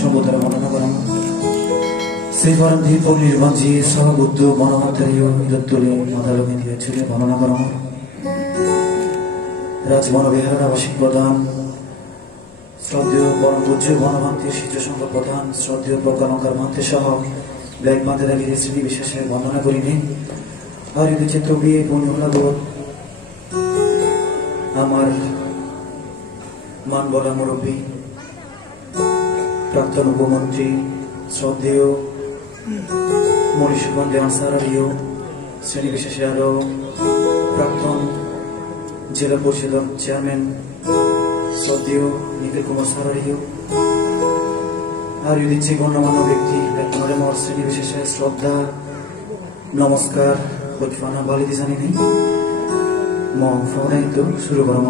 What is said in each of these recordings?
সর্বদারা বর্ণনা করাম সেই পরন্ধি পল্লীর মঞ্জি সহবুদ্ধ বনমাতারীয় ইদত্তরে মাতালকে দিয়ে ছুটে বর্ণনা করাম রাজবনবিহার আবাসিক প্রধান শ্রদ্ধেয় পরম পূজ্য বনমান্তির শিষ্য সংঘ প্রধান শ্রদ্ধেয় প্রজ্ঞালঙ্কার মান্তি সহ ব্যাগ মাতেরাগিরি স্মৃতি বিশেষে বর্ণনা করিনি আর এদের চিত্র বিয়ে পুণ্যলাবোধ আমার মান বলা মুরব্বী প্রাক্তন উপমন্ত্রী শ্রদ্ধেয় মনীষগঞ্জে আনসারারিও শ্রেণী বিশেষে আরো প্রাক্তন জেলা পরিষদের চেয়ারম্যান শ্রদ্ধেয় নিখিল কুমার সারারিও আর দিচ্ছি গণ্যমান্য ব্যক্তি মর শ্রেণী বিশেষে শ্রদ্ধা নমস্কার হইফানা বালিদি জানি নেই ফোনে তো শুরু করম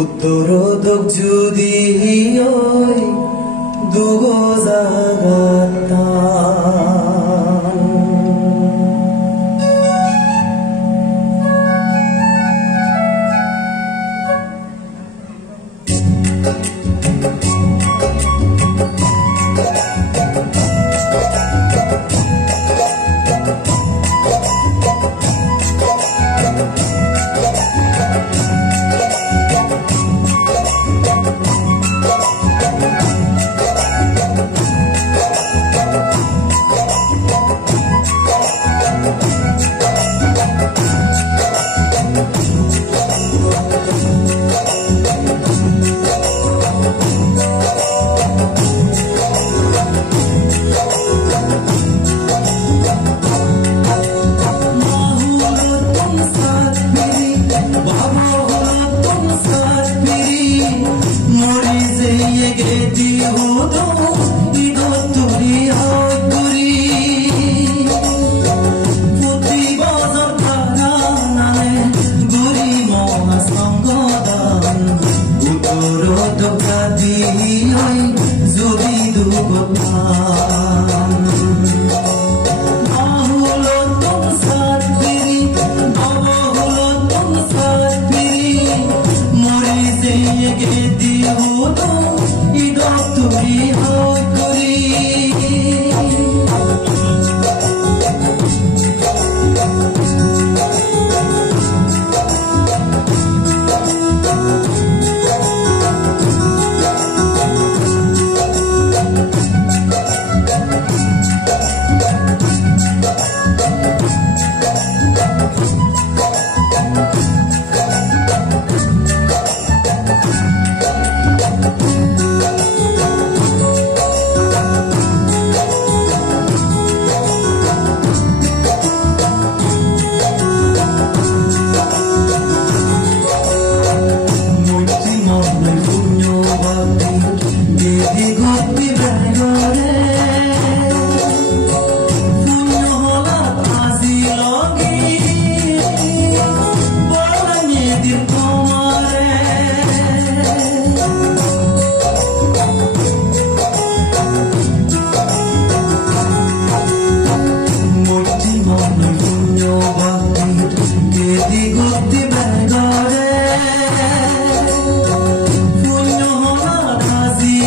উত্তরোদক যদি দুগো জাগাতা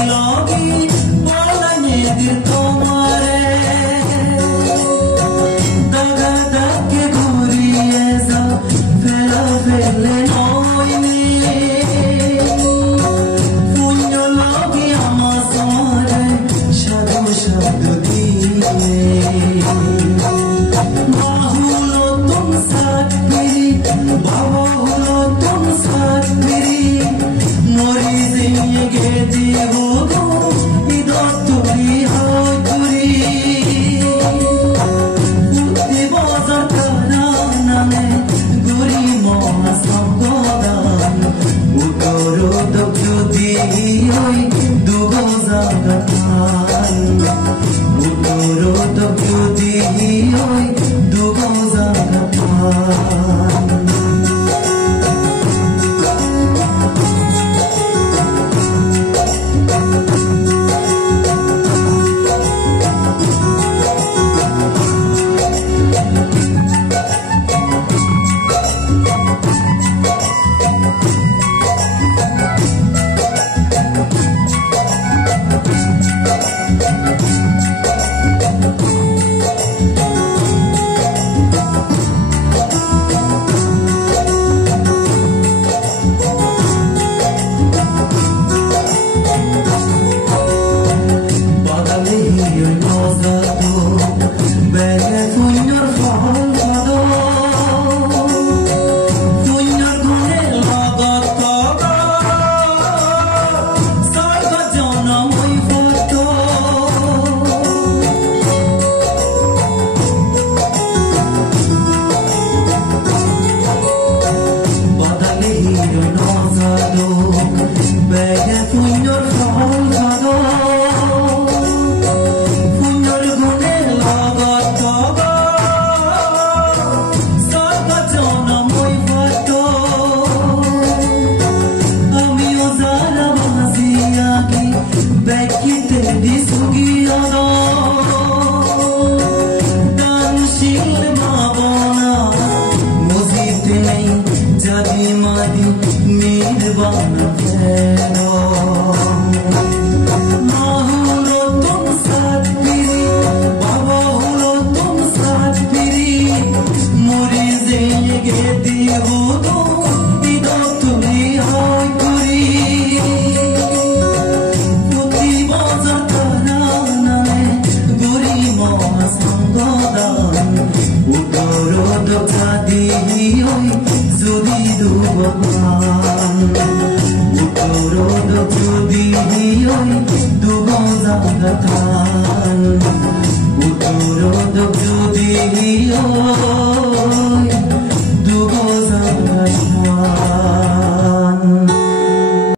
Love দুগো জাগাতান উত্তরত যদি ওই দুগো জাগাতান Oh